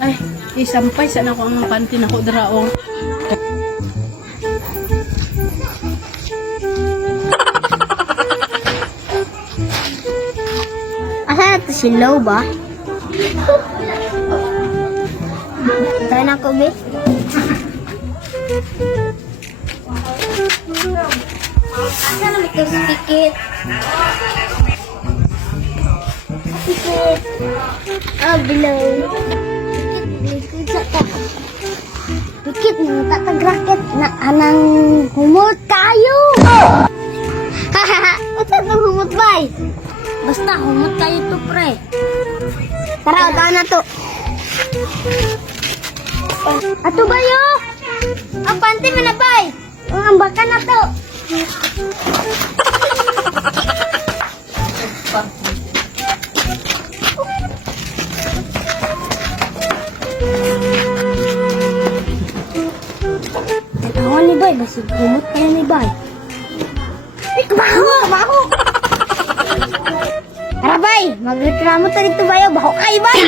Ay, isampay sana ko ang panty na ko daraong. Asa na to si Low ba? Tayo na ko, be. Asa na ito si Pikit? Pikit. Ah, below. Pikit sa ta. Pikit, tatag-racket na anang humot kayo. Hahaha, what's that nang humot bay? Basta humot kayo to, pre. Tara, utaan na to. Ato ba yo? Ang panty mo na bay. Ang baka na to. Tatawan ni bay, basig humot kayo ni bay. Ay, kumaho! Tara bay, magreklamo ta dito bayo, baho kayo bay!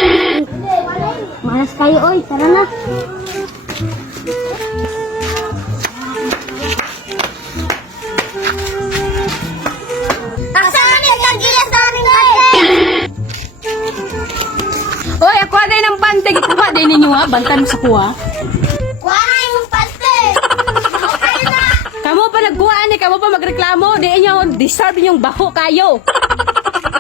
Malas kayo oy, tara na. Asan ni nagiyas na aming kante? Hoy, ako din ng panty. Ikuha din ninyo ha. Bantan mo sa kuha. Kuha na yung kante! Baho kayo na! Kamu pa nagkuhaan ni, kamu pa magreklamo. Di inyo, deserve yung baho kayo.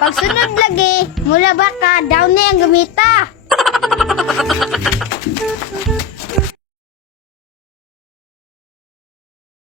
Pagsunod lagi, mula ba ka, down na yung gamita.